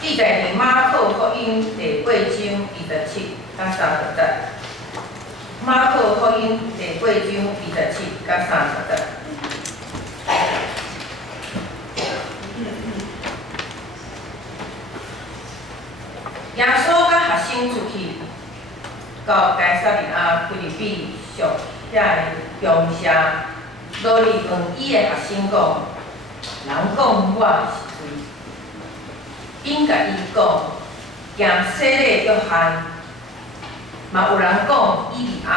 记载伫马可福音第8章27到30节。马可福音第8章27到30节。耶稣甲学生出去到该撒利亚腓立比属遐个乡下，落去问伊个学生讲：人讲我是谁？因甲伊讲，行洗礼约翰，嘛有人讲以利亚，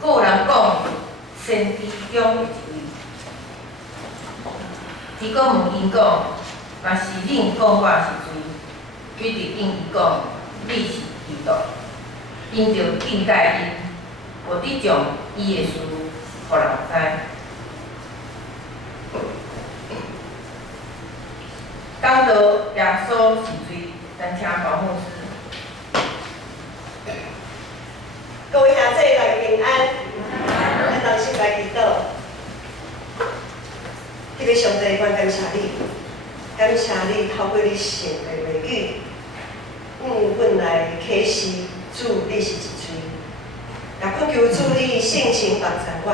阁有人讲先知中的一位。伊阁问因讲：若是恁讲我是谁？伊就应伊讲：你是基督。因就警戒因，无得将伊的事互人知。讲到耶稣是谁，咱请黄牧师。各位兄弟来平安，咱同心来祈祷。特别上帝，我感谢你，感谢你透过你圣的话语，阮来启示主你是一位，也恳求主你性情帮助阮，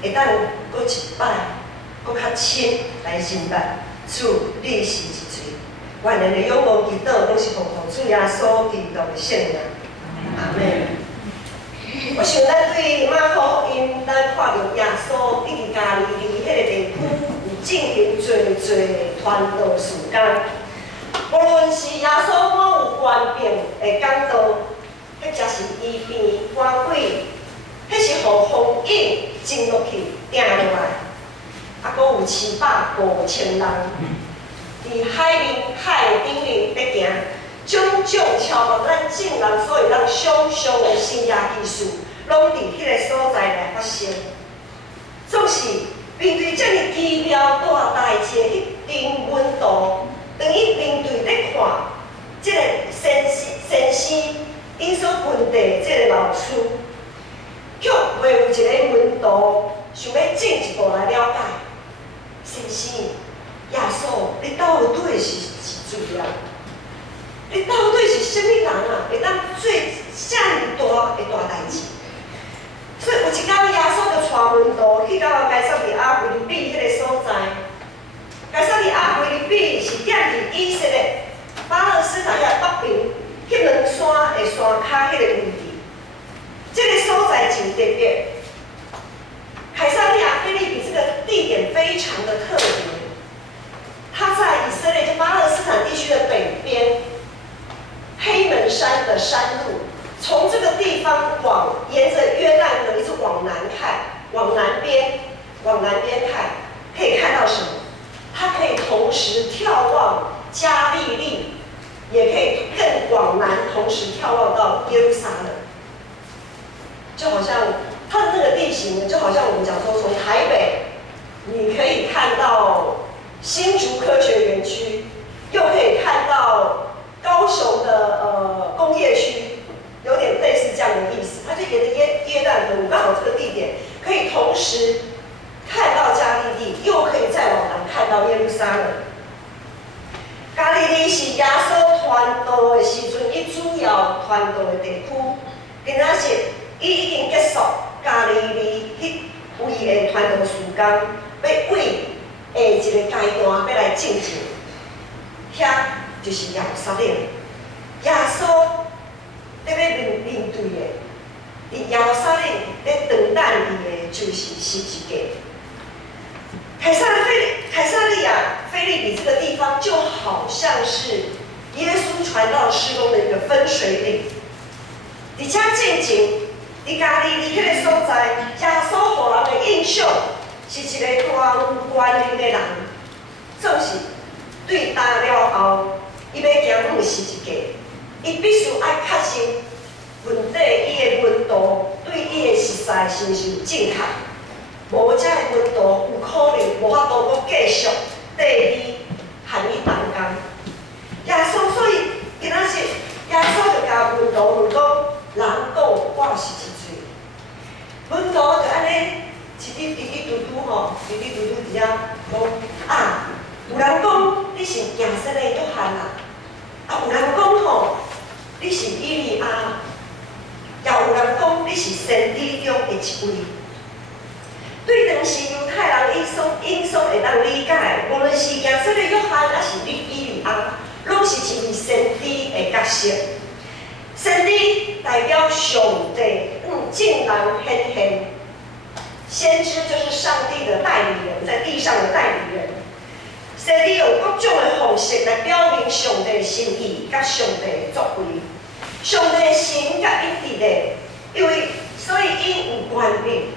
会当搁一摆，搁较深来明白主你是一位。愿咱的仰望祈祷，拢是奉主耶稣基督的圣名。阿门。我想咱对马可福音，咱看到耶稣伫加利利迄个地区有进行侪传道事工。无论是耶稣我有官兵的讲道，迄则是医病赶鬼，迄是互风引进落去定落来，啊，阁有75000人伫海顶面在行。种种超过咱正人所有人想象的神业技术，拢伫迄个所在来发生。总是面对遮尔奇妙大代志，迄阵温度，当伊面对咧看即个先师因所分地即个老师，却袂有一个温度想要进一步来了解。先师，耶稣，你到底是谁啊？你到底是甚物人啊？会当做遮尔大的大代志？所以有一天，耶稣就带门徒去到该撒利亚腓立比迄个所在。该撒利亚腓立比是踮伫以色列巴勒斯坦遐北边迄两山的山骹迄个位置。这个所在真特别。凯撒利亚腓立比这个地点非常的特别，它在以色列就巴勒斯坦地区的北边。黑门山的山路，从这个地方沿着约旦河一直往南看，往南边看，可以看到什么？它可以同时眺望加利利，也可以更往南同时眺望到耶路撒冷。就好像它的那个地形呢，就好像我们讲说，从台北你可以看到新竹科学园区，又可以看到高雄的工业区，有点类似这样的意思。它就沿着约旦河，刚好这个地点可以同时看到加利利，又可以再往南看到耶路撒冷。加利利是耶稣传道的时阵，伊主要传道的地区。今仔日伊已经结束加利利迄位的传道事工，要为下一个阶段要来进行。遐就是耶路撒冷，耶稣在要面对的，伫耶路撒冷在等待伊的就是十字架。凯撒利亚腓立比这个地方就好像是耶稣传道事工的一个分水岭。伫遮进前，伫加利利迄个所在，耶稣互人的印象是一个大有权力的人，总是对答了后。伊要行往十字架，伊必须爱确信问题伊的温度对伊的实在是毋是有正确，无遮的温度有可能无法度阁继续第二和伊同工。耶稣所以今仔日耶稣就甲门徒问讲：人讲我是一谁？门徒就安尼一滴滴嘟嘟吼，滴滴嘟嘟伫遐讲啊，有人讲你是行色的约翰啊。啊，有人讲吼，你是以利亚，也有人讲你是先知中的一位。对当时犹太人因所会当理解，无论是行色的约翰，还是以利亚，拢是一位先知的角色。先知代表上帝竟然显现，先知就是上帝的代理人，在地上的代理人。先知用各种的方式来表明上帝的心意，甲上帝的作为。上帝的心甲因伫咧，所以因有权柄，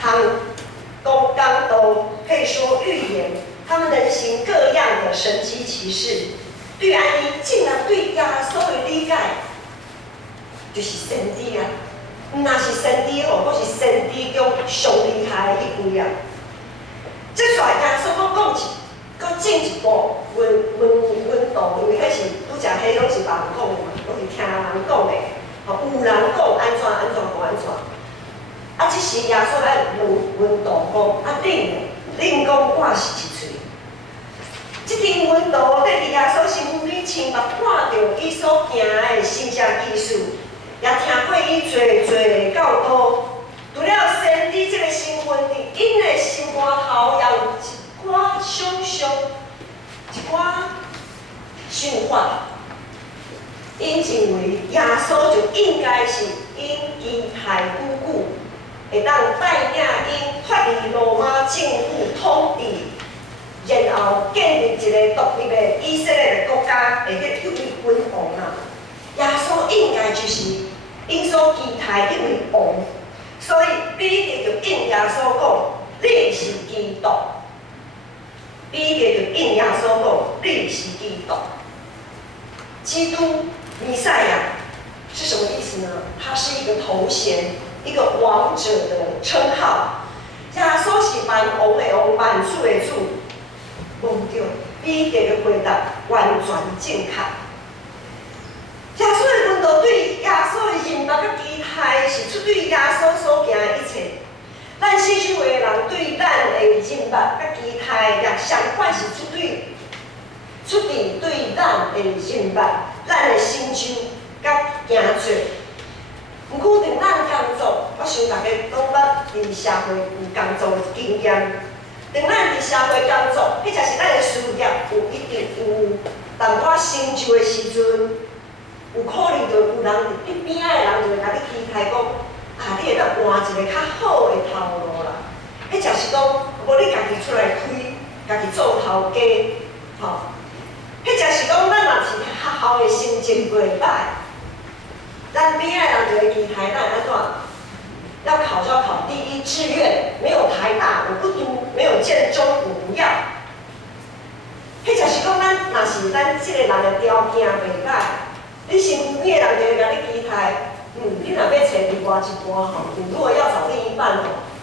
通讲讲道，可以说预言，他们能行各样的神迹奇事。对安尼，竟然对耶稣的理解，就是先知啊！毋那是先知吼，我是先知中上厉害的一位啊！即煞耶稣搁进一步问道，因为迄是拄则迄拢是别人讲的嘛，拢是听人讲的。吼，有人讲安怎安怎。啊，即时耶稣来问道讲，啊恁讲我是一嘴。即篇文道在耶稣身边亲目看到伊所行的神迹奇事，也听过伊侪的教导。除了先知这个身份，伫因的心肝头也有一寡想象，一寡想法。因认为耶稣就应该是因期待久久，会当带领因脱离罗马政府统治，然后建立一个独立的以色列的国家，会去一位君王啊。耶稣应该就是因所期待一位王，所以彼得就应耶稣讲：“你是基督。”彼得就应耶稣讲：“你是基督。”基督弥赛亚是什么意思呢？它是一个头衔，一个王者的称号。耶稣是万王的王，万主的主。无对，彼得的回答完全正确。耶稣的问道对耶稣的认目甲期待，是出对耶稣所行的一切。咱四周围的人对咱的认目甲期待，也相反是出自对咱的认目，咱的成就甲行做。毋过，当咱工作，我想大家拢捌伫社会有工作的经验。当咱伫社会工作，迄才是咱的事业有一定有淡薄成就的时阵，有可能就有人你边仔的人就会甲你期待讲，啊，你会当换一个较好的头路啦。迄才是讲，无你家己出来开，家己做头家，吼。迄才是讲，咱若是学校的成绩袂歹，咱边仔的人就会期待咱安怎？要考就要考第一志愿，没有台大我不读，没有建中我不要。迄就是讲，咱若是咱即个人的条件袂歹，你身边的人就会甲你期待，你若要找另外一半吼，你如果要找另一半吼，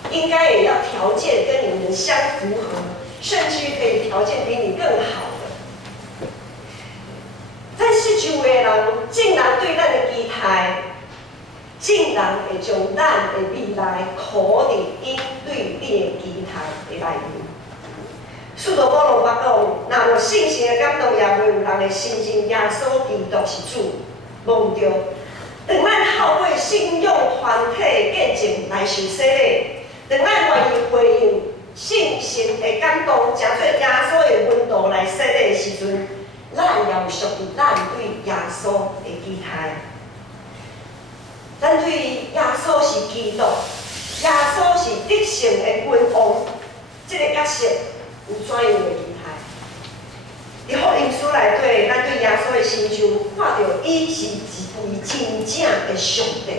应该也要条件跟你们相符合，甚至于可以条件比你更好的。但是周围的人竟然对咱的期待。竟然会将咱的未来考虑因对你的期待的内面。使徒保罗捌讲，若无信心的感动，也袂有人会信任耶稣基督是主。忘着，当咱透过信仰团体见证来受洗礼，当咱愿意回应信心的感动，诚做耶稣的温度来洗礼的时阵，咱也有属于咱对耶稣的期待。咱对耶稣是基督，耶稣是得胜的君王，这个角色有怎样的期待？伫福音书内底，咱对耶稣的成就看到，伊是一位真正的上帝，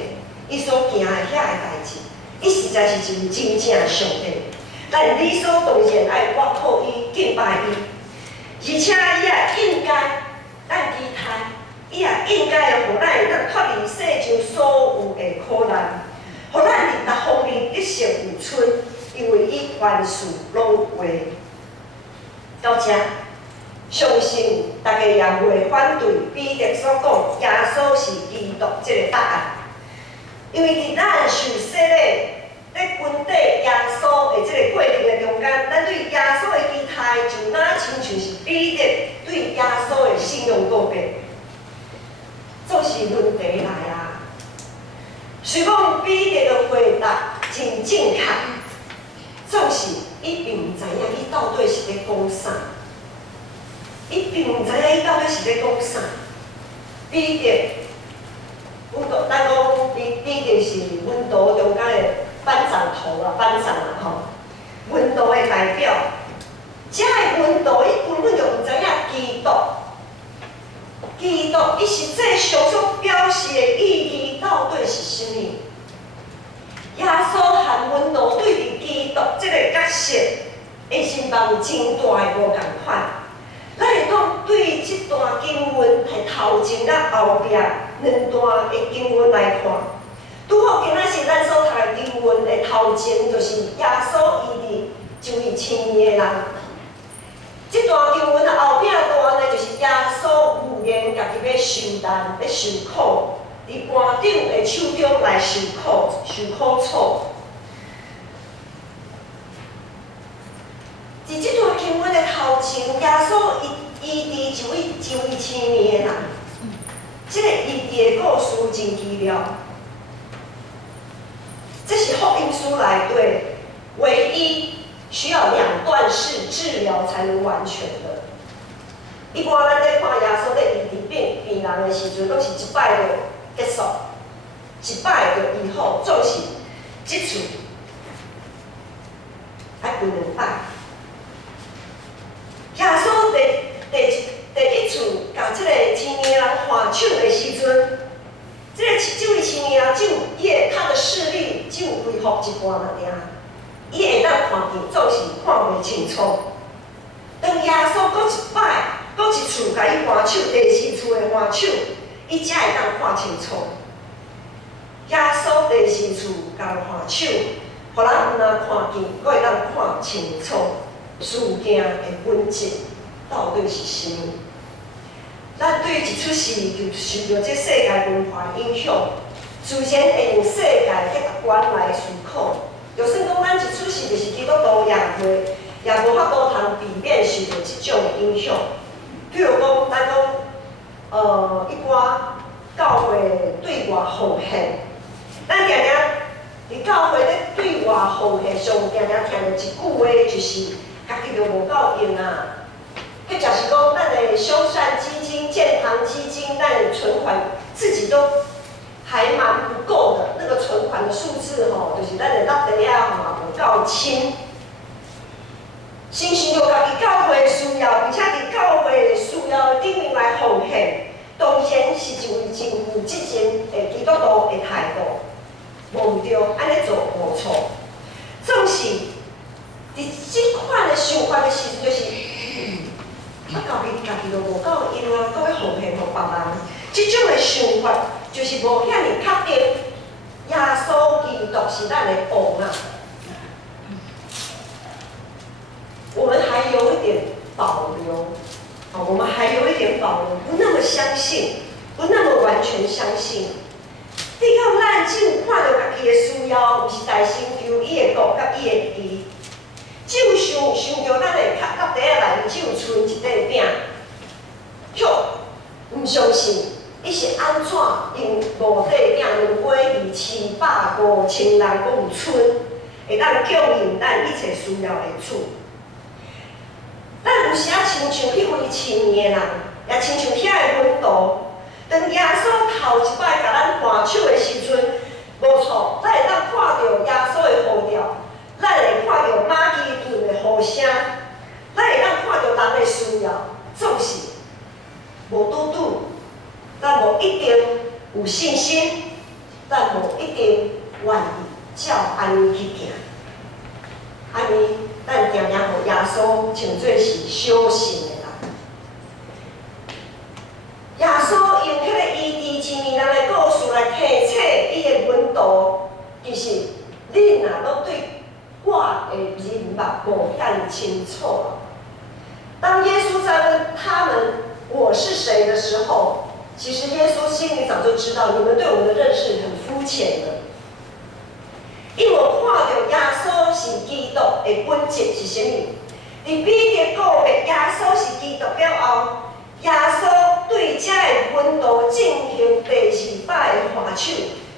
伊所行的遐个代志，伊实在是一位真正的上帝。咱理所当然爱倚靠伊、敬拜伊，而且伊也应该咱期待。伊也应该会互咱会当脱离世上所有的苦难，互咱伫各方面一胜有春，因为伊凡事拢会到遮。相信大家也袂反对彼得所讲耶稣是基督这个答案，因为伫咱受洗礼在军底耶稣的这个过程的中间，咱对耶稣的期待就哪亲像是彼得对耶稣的信用告白，总是问题来啊。虽讲彼得的回答真正确，总是伊并毋知影伊到底是咧讲啥，伊并毋知影伊到底是咧讲啥。彼得，咱讲彼得是阮道中间的班长头啊，班长啊吼，阮道的代表。这个阮道伊根本就毋知影基督，基督伊实际上所表示的意义到底是啥物？耶稣和阮道对伫基督这个角色的身份有真大的无共款。咱会讲对这段经文系头前甲后壁两段的经文来看，拄好今仔是咱所读的经文的头前，就是耶稣医治就医千年的人。这段经文的后壁段呢，就是耶稣预言家己要受难、要受苦，伫官长的手中来受苦、受苦楚。伫这段经文的头前，耶稣医治就医千年的人，这个医治的故事真奇妙。这是福音书内对唯一需要两段式治疗才能完全的。一般咱在看耶稣在医治病人的时阵，拢是一摆就结束，一摆就以后，总是即次爱分两摆。耶稣第一次甲这个千年人换手的时阵，这位千年人他的视力只有恢复一半尔，伊会当看见，总是看袂清楚。当耶稣搁一摆，搁一次甲伊换手，第四次的换手，伊才会当看清楚。耶稣第四次甲换手，互人毋但看见，搁会当看清楚事件的本质到底是啥物。咱对一出世就受到这世界文化影响，自然会用世界价值观来思考。就算讲咱一出世就是基督徒也无法度通避免受到这种影响。譬如讲，咱讲一寡教会对外奉献，咱常常伫教会咧对外奉献上，常常听到一句话，就是家己就无够用啊。迄就是讲，咱的修缮基金、建堂基金，咱的存款自己都还蛮不够的。那个存款的数字吼，就是咱的落地啊嘛无够清。先想到家己教会的需要，并且伫教会的需要顶面来奉献，当然是一位真负责任的基督徒的态度。无毋对，安尼做无错。总是伫即款的想法的时阵，就是家己都无够用啊，搁要奉献互别人。即种的想法，就是无遐尼确定耶稣基督是咱的王啊。我们还有一点保留，我们还有一点保留，不那么相信，不那么完全相信。你看，咱只有看到家己的需要，毋是大成就伊的国甲伊的义。只有想到咱的落地仔内面只有剩一块饼，却毋相信伊是安怎用5块饼2尾2,850人阁有剩，会当供应咱一切需要的主。咱有时啊，亲像迄位千年的人，也亲像遐个门徒，当耶稣头一摆甲咱换手的时阵，无错，咱会当看到耶稣的呼召。咱会看到马其顿的呼声，咱会当看到人的需要，总是无拄拄，咱无一定有信心，咱无一定愿意照安尼去行。安尼，咱常常互耶稣称作是小信的人。耶稣用迄个医治千年人的故事来提醒伊的门徒，其实恁若拢对我的人目无看清楚。当耶稣在问他们我是谁的时候，其实耶稣心里早就知道，你们对我的认识很肤浅的。因为我看是基督的本质是啥物？伫彼得告别耶稣是基督了后，耶稣对这个门徒进行第2摆的话手，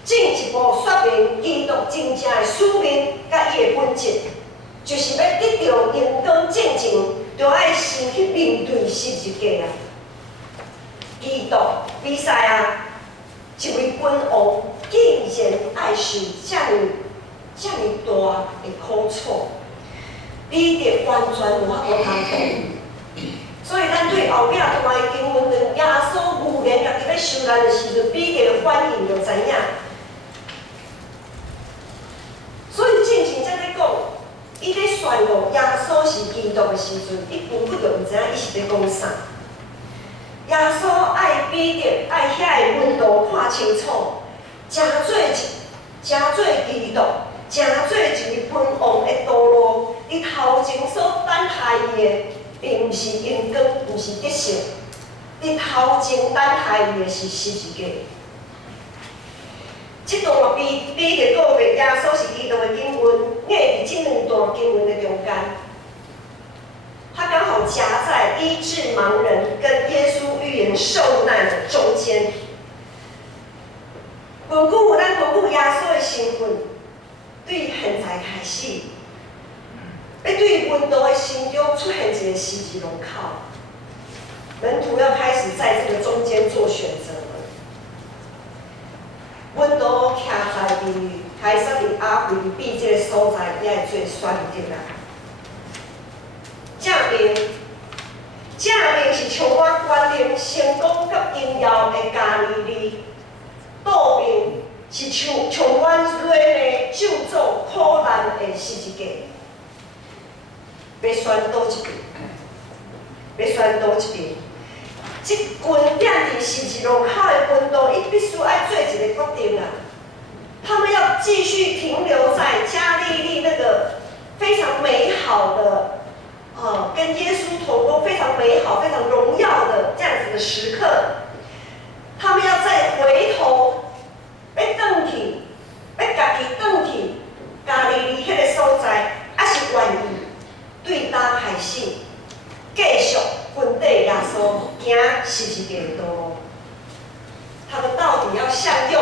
进一步说明基督真正的使命甲伊的本质，就是要得到荣光正前，就爱先去面对十字架啊！基督比赛啊，一位君王竟然爱受这么大的苦楚，彼得完全无法度通懂。所以，咱对后壁段的经文，当耶稣无言家己要受难的时阵，彼得的反应就知影。所以正经才咧讲，伊咧宣告耶稣是基督的时阵，伊根本就毋知影伊是咧讲啥。耶稣爱彼得，爱遐个门徒看清楚，真做基督，真做一位君王的道路。伊头前所等待伊的，并毋是荣光，毋是得胜。伊头前等待伊的是十字架。这段彼得告别耶稣是基督的经文，硬伫这两段经文的中间，它刚好夹在医治盲人跟耶稣预言受难的中间。巩固耶稣的身份，对现在开始，要对门徒的心中出现一个十字路口，门徒要开始在这个中间做选择了。门徒徛在开始伫阿腓立比这个所在，也会做选择啦。正面是充满关联、成功甲荣耀的加利利，倒面是充满软的咒诅、苦难的十字架。要选倒一边？这群踮伫十字路口的门徒，伊必须爱做一个决定啊！他们要继续停留在加利利那个非常美好的，跟耶稣同工非常美好、非常荣耀的这样子的时刻。他们要再回头，要转去，要家己转去加利利迄个所在，还是愿意对他开始继续跟跟耶稣行十字架的道路。他们到底要向右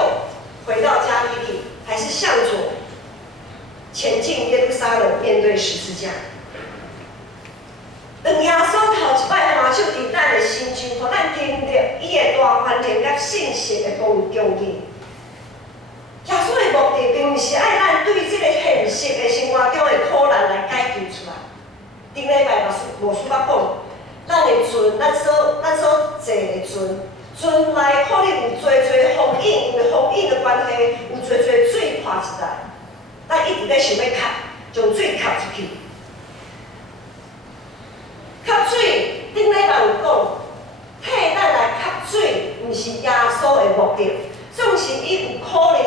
回到加利利，还是向左前进耶路撒冷面对十字架？当耶稣头一摆看手伫咱的心中，互咱经历伊的大关联甲信息的供应。耶稣的目的并毋是爱咱对这个现实的生活中的苦难来解救出来。顶礼拜无书捌讲，咱的船，咱所坐的船内可能有侪风影，因为风影的关系，有侪水破出来，咱一直咧想要吸，将水吸出去。吸水，顶礼拜有讲，替咱来吸水，毋是耶稣的目的，总是伊有可能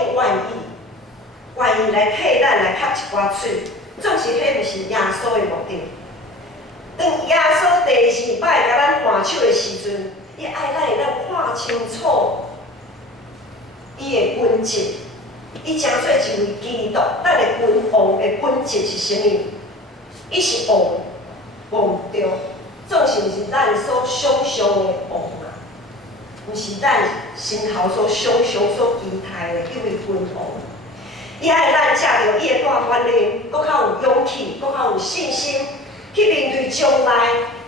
愿意来替咱来吸一寡水，总是迄毋是耶稣的目的。当耶稣第二摆甲咱换手的时阵，伊爱咱会当看清楚伊的本质，伊诚做一位基督，咱的君王的本质是啥物？伊是王着，总是毋是咱所想象的王啊，毋是咱心头所想象、所期待的迄位君王。伊爱咱借着伊的大观念，搁较有勇气，搁较有信心。去面对将来，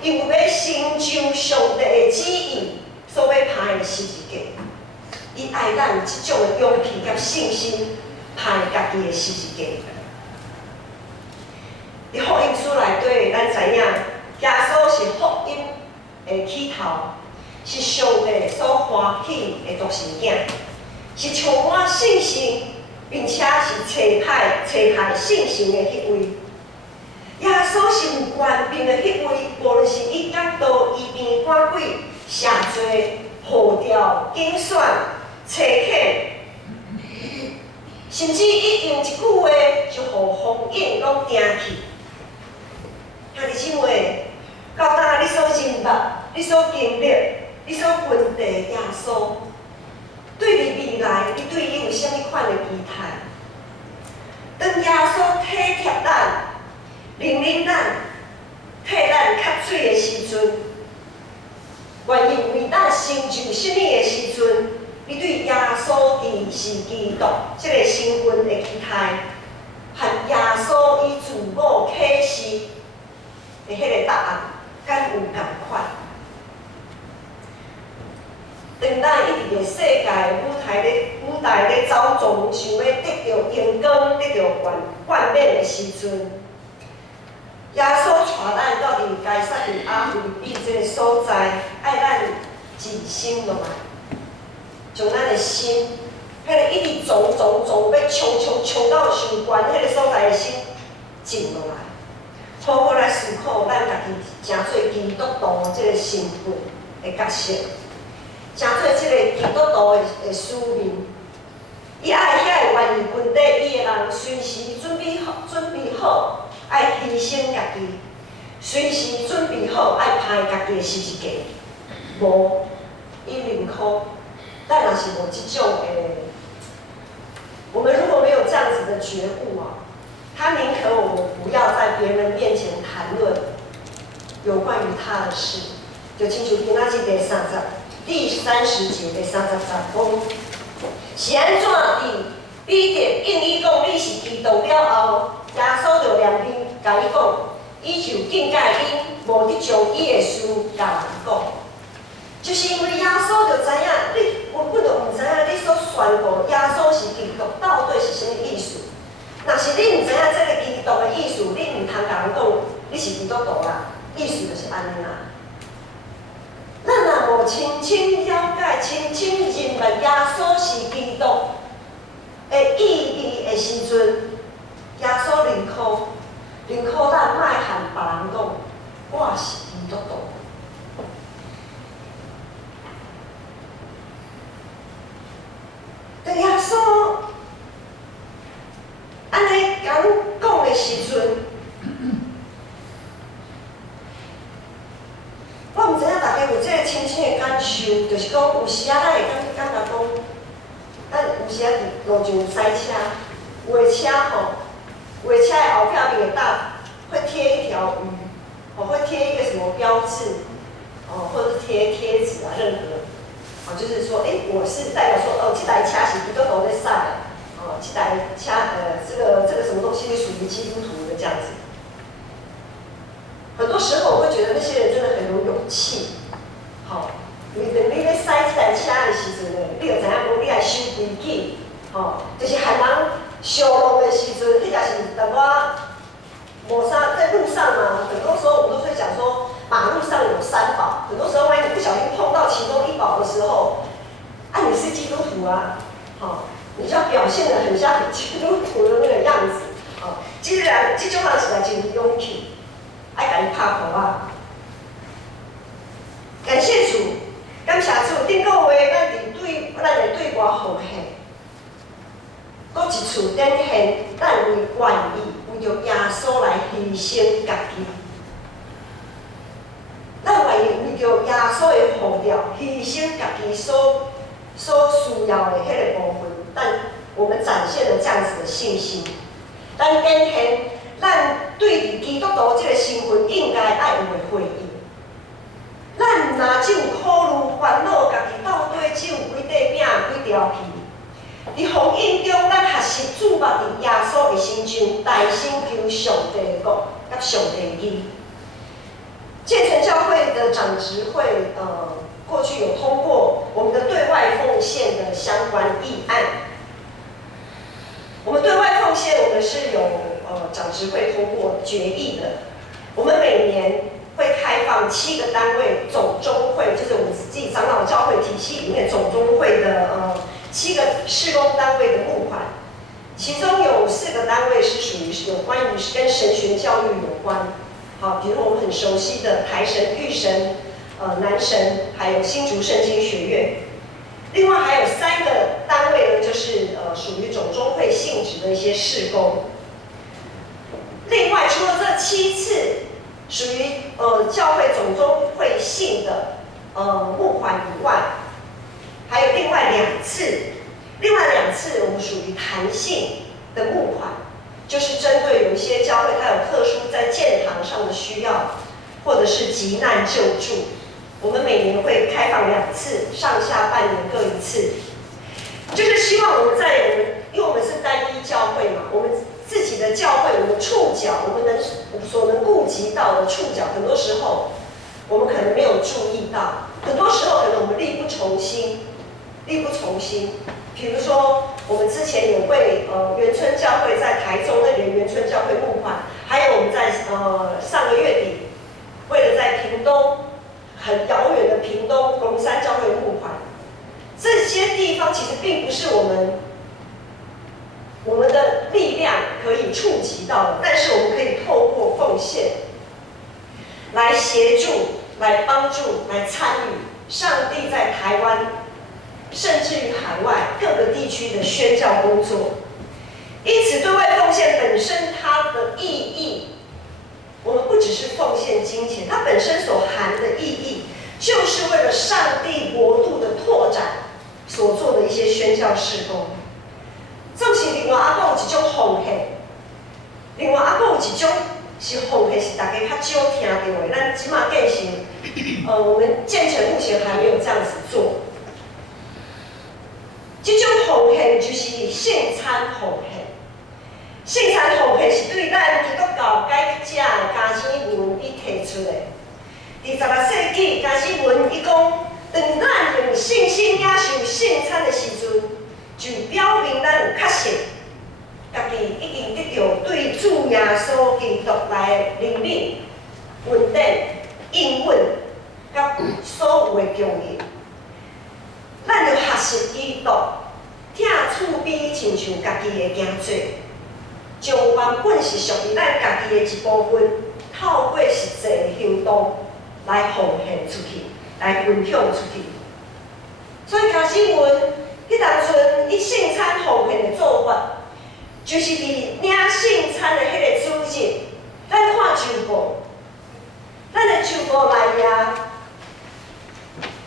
因为要成就上帝的旨意所要拍的十字架，伊爱咱有这种的勇气甲信心，拍家己的十字架。伫福音书内底，咱知影，耶稣是福音的起头，是上帝所欢喜的独生囝，是充满信心，并且是切派信心的迄位。耶稣是有权柄的迄位，无论是伊讲道、医病赶鬼、赦罪、护调、竞选、找客，甚至伊用一句话就互风影拢惊去。兄弟姊妹，到当你所认捌、你所经历、你所问的耶稣，对于未来，你对伊有啥物款的期待？当耶稣体贴咱、怜悯咱、替咱吸水的时阵，愿意为咱成就什么的时阵，你对耶稣是基督这个身份的期待，和耶稣以自我启示的迄个答案，敢有同款？当咱一直伫世界舞台咧走总，想要得到阳光、得到冠冕的时阵，耶稣带咱到伫该撒利亚腓立比这个所在，爱咱静心落来，将咱的心，迄个一直撞，要冲到上悬迄个所在的心静落来，好好来思考咱家己诚做基督徒这个身份的角色。诚做即个基督徒的使命，伊爱遐个愿意分底伊的人，随时准备好，爱牺牲家己，随时准备好爱拍家己的十字架，无伊认可。但若是无即种的，我们如果没有这样子的觉悟啊，他宁可我们不要在别人面前谈论有关于他的事，就亲像今仔日第第30节第30节讲，是安怎伫彼得应伊讲你是基督了后，耶稣就念面甲伊讲，伊就警戒因无得将伊的事甲人讲，就是因为耶稣就知影，你根本就毋知影你所宣布耶稣是基督到底是啥物意思。若是你毋知影这个基督的意思，你毋通甲人讲你是基督徒啦，意思就是安尼啦。咱若无深深了解、深深认识耶稣是基督的意义的时阵，耶稣认可咱莫和别人讲我是基督徒。当耶稣安尼甲阮讲的时阵，我毋知影大家有这个深深的感受，就是讲有时啊，咱会感觉讲，咱有时啊伫路上塞车，有的车吼，有的车的后壁面会会贴一条鱼，会贴一个什么标志，或者是贴贴纸啊，任何，就是说，我是代表说，这台车是基督徒在赛，这台车，这个什么东西属于基督徒的这样子。很多时候我会觉得那些人真的很有勇气，因为当你咧驶这台车的时阵呢，你就知影讲你来守规矩，就是和人相路的时阵，迄才是淡薄无啥在路上嘛，很多时候我们都会讲说马路上有三宝，很多时候万一你不小心碰到其中一宝的时候，你是基督徒啊，你就要表现得很像基督徒的那个样子，这种人是来真勇气。爱甲伊拍鼓啊！感谢主，感谢主。顶个月咱的对外奉献，搁一次展现咱为愿意为着耶稣来牺牲家己。咱愿意为着耶稣的呼召牺牲家己所需要的迄个部分，但我们展现了这样子的信心，咱展现。咱对伫基督徒这个身份应该爱有的回应。咱若只有苦恼烦恼，家己到底只有几块饼、几条皮。伫福音中，咱学习注目伫耶稣的身上，大心求上帝的国，甲上帝的义。建成教会的长执会，过去有通过我们的对外奉献的相关议案。我们对外奉献，我们是有长执会通过决议的。我们每年会开放7个单位总中会，就是我们自己长老教会体系里面总中会的7个事工单位的募款，其中有4个单位是属于有关于跟神学教育有关，比如我们很熟悉的台神、玉神、南神，还有新竹圣经学院。另外还有3个单位呢，就是属于总中会性质的一些事工。另外，除了这7次属于教会总中会性的募款以外，还有另外2次我们属于弹性的募款。就是针对有一些教会它有特殊在建堂上的需要，或者是急难救助，我们每年会开放2次，上下半年各1次，就是希望我们因为我们是单一教会嘛，我们自己的教会，我们触角，我们所能顾及到的触角，很多时候我们可能没有注意到，很多时候可能我们力不从心。比如说，我们之前有为原村教会在台中那边原村教会募款，还有我们在上个月底，为了在屏东很遥远的屏东龙山教会募款，这些地方其实并不是我们的力量可以触及到的，但是我们可以透过奉献来协助、来帮助、来参与上帝在台湾，甚至于海外各个地区的宣教工作。因此，对外奉献本身它的意义，我们不只是奉献金钱，它本身所含的意义，就是为了上帝国度的拓展所做的一些宣教事工。这是另外还有一种奉献，另外还有一种是奉献，是大家较少听到的。咱即马建成，我们建成目前还没有这样子做。这种奉献就是圣餐奉献。圣餐奉献是对咱基督教解者的加西文伊提出的。伫16世纪，加西文伊讲，当咱用信心领受圣餐的时阵，就表明咱有确实，家己已经得到对主耶稣基督来灵敏、稳定、应允，甲所有的供应。咱就学习基督，疼厝边亲像家己的囝做，将原本是属于咱家己的一部分，透过实际的行动来奉献出去，来分享出去。所以加西文迄当阵，伊圣餐奉献的做法，就是伫领圣餐的迄个主日，咱看周报，咱的周报内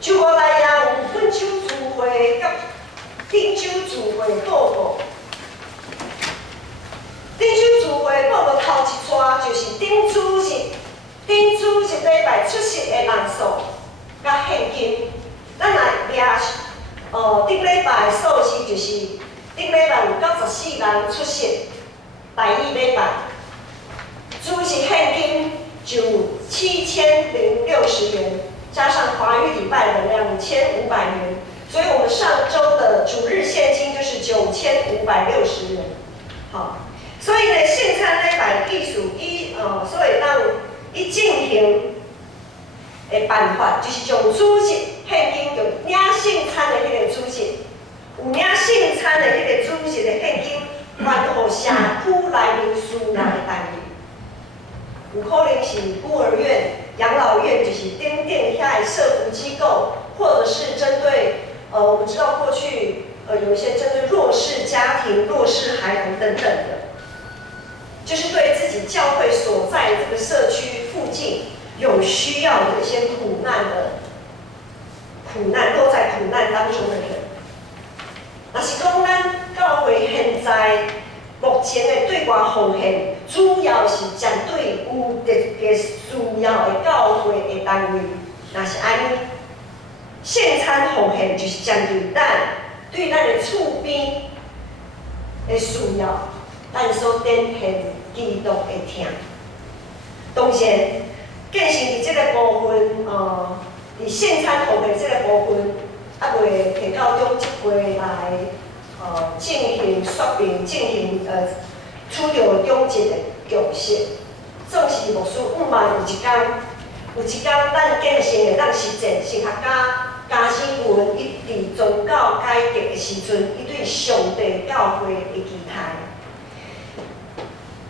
有分手聚会甲顶手聚会报告。顶手聚会报告头一撮就是顶主日礼拜出席的人数甲现金，咱来抓。顶礼拜的数字就是顶礼拜有94人出席第1礼拜，主日现金就7060元，加上华语礼拜的2500元，所以我们上周的主日现金就是9560元。好，所以呢，圣餐礼拜的意思，所以当伊进行的办法，就是将主日现金用领圣餐的迄个主日，有领圣餐的迄个主日的现金，还互社区内面需要的单位。有可能是孤儿院、养老院，就是顶遐的社福机构，或者是针对我们知道过去有一些针对弱势家庭、弱势孩童等等的，就是对自己教会所在的这个社区附近有需要的一些苦难都在苦难当中的人。若是讲咱教会现在目前的对外奉献，主要是针对有特别需要的教会的单位。若是安尼，圣餐奉献就是针对对咱的厝边的需要，咱所展现基督的疼。当然，建成伫这个部分，伫圣餐奉献这个部分，还未摕到中一会来进行说明、进行处理中一的详细。总是牧师5万有一天咱建成会当实践，神学家加西文伊伫宗教改革的时阵，伊对上帝教会的期待。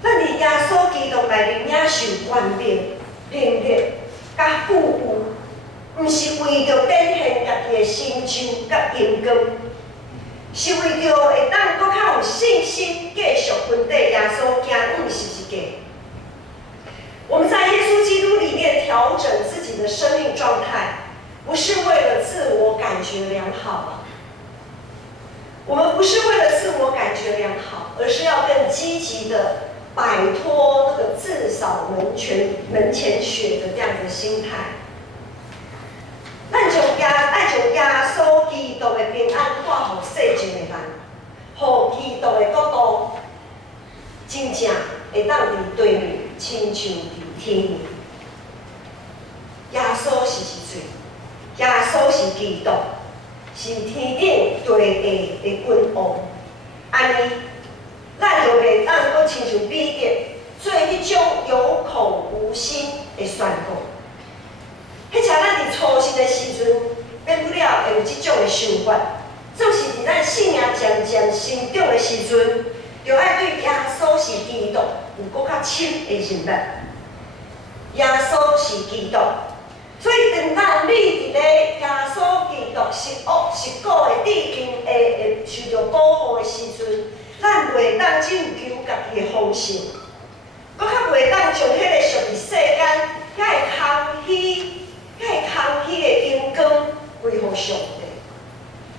咱伫耶稣基督内面领受权力、能力、甲富有，毋是为着展现家己的成就甲荣光，是为着会当搁较有信心，继续跟缀耶稣行往十字架。我们在耶稣基督里面调整自己的生命状态，不是为了自我感觉良好，我们不是为了自我感觉良好，而是要更积极的摆脱那个自扫门前雪的这样的心态。咱爱从耶稣基督的平安看互世上的人，互基督的国度真正会当伫对面，亲像伫天面。耶稣是水，耶稣是基督，是天顶地下的君王。安尼，咱就袂当阁亲像彼得做迄种有口无心的宣告。迄阵咱伫初信的时阵，免不了会有即种的想法。总是伫咱信仰渐渐成长的时阵，就爱对耶稣是基督有搁较深的认识。耶稣是基督。所以，当咱立伫咧耶稣基督是恶是果的底境会受到保护的时阵，咱袂当只有求家己的丰盛，搁较袂当将迄个属于世间遐会空虚的阴光归互上帝。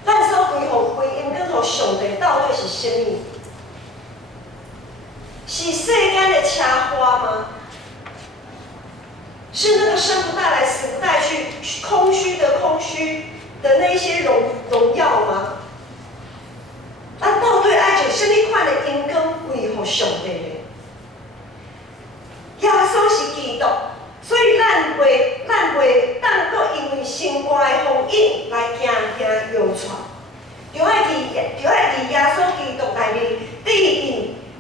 咱所归阴光互上帝，到底是啥物？是世间的车花吗？是那个生不带来，死不带去，空虚的那些荣耀吗？啊，到底爱从什么款的阴光归互上帝呢？耶稣是基督，所以咱袂当阁因为生活的风景来惊摇喘，就爱伫耶稣基督内面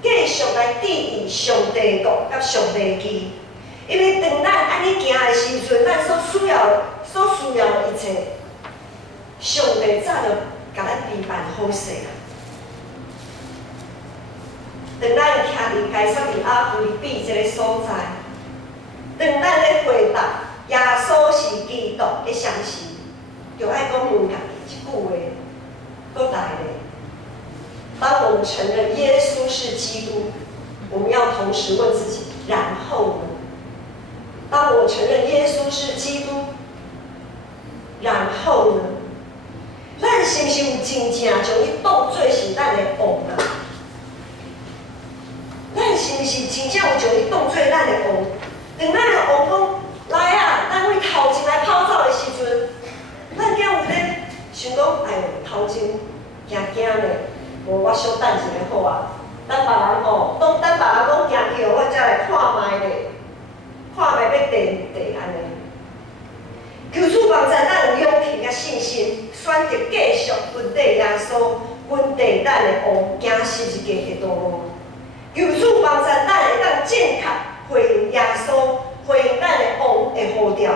继续来支持上帝国甲上帝基。因为当咱安尼行的时阵，咱所需要的一切，上帝早就甲咱备办好势啊。当咱徛伫该撒利亚腓立比这个所在，当咱咧回答耶稣是基督的相时，就爱讲问家己一句话，搁来咧。当我们承认耶稣是基督，我们要同时问自己，然后呢？当我承认耶稣是基督，然后呢？咱是不是有真正将伊当作是咱的王啊？咱是不是真正有将伊当作咱的王？当咱的王讲来啊，咱为头前来跑走的时阵，咱敢有咧想讲，哎呦，头前惊咧，无我小等一下好啊。等别人哦，等别人讲惊去哦，我才来看卖咧。看卖要地安尼，求主帮助咱有勇气甲信心，选择继续分地耶稣，分地咱的王，行十字架的道路。求主帮助咱会当正确回应耶稣，回应咱的王的呼召，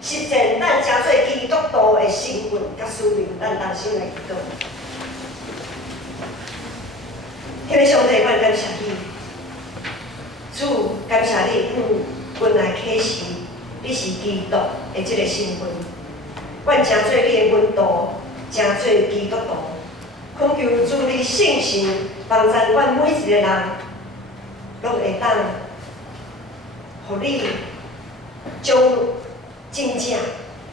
实践咱成做基督徒的身份甲使命。咱同心来祈祷。迄个上帝，我感谢你，主感谢你，阮来启示你是基督的这个身份，阮诚做你的门徒，诚做基督徒。恳求主你圣神帮助阮每一个人，拢会当，互你将真正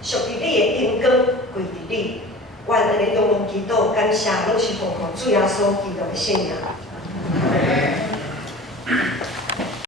属于你的阴光归伫你。阮安尼仰望祈祷，感谢，拢是奉靠主耶稣基督的圣名。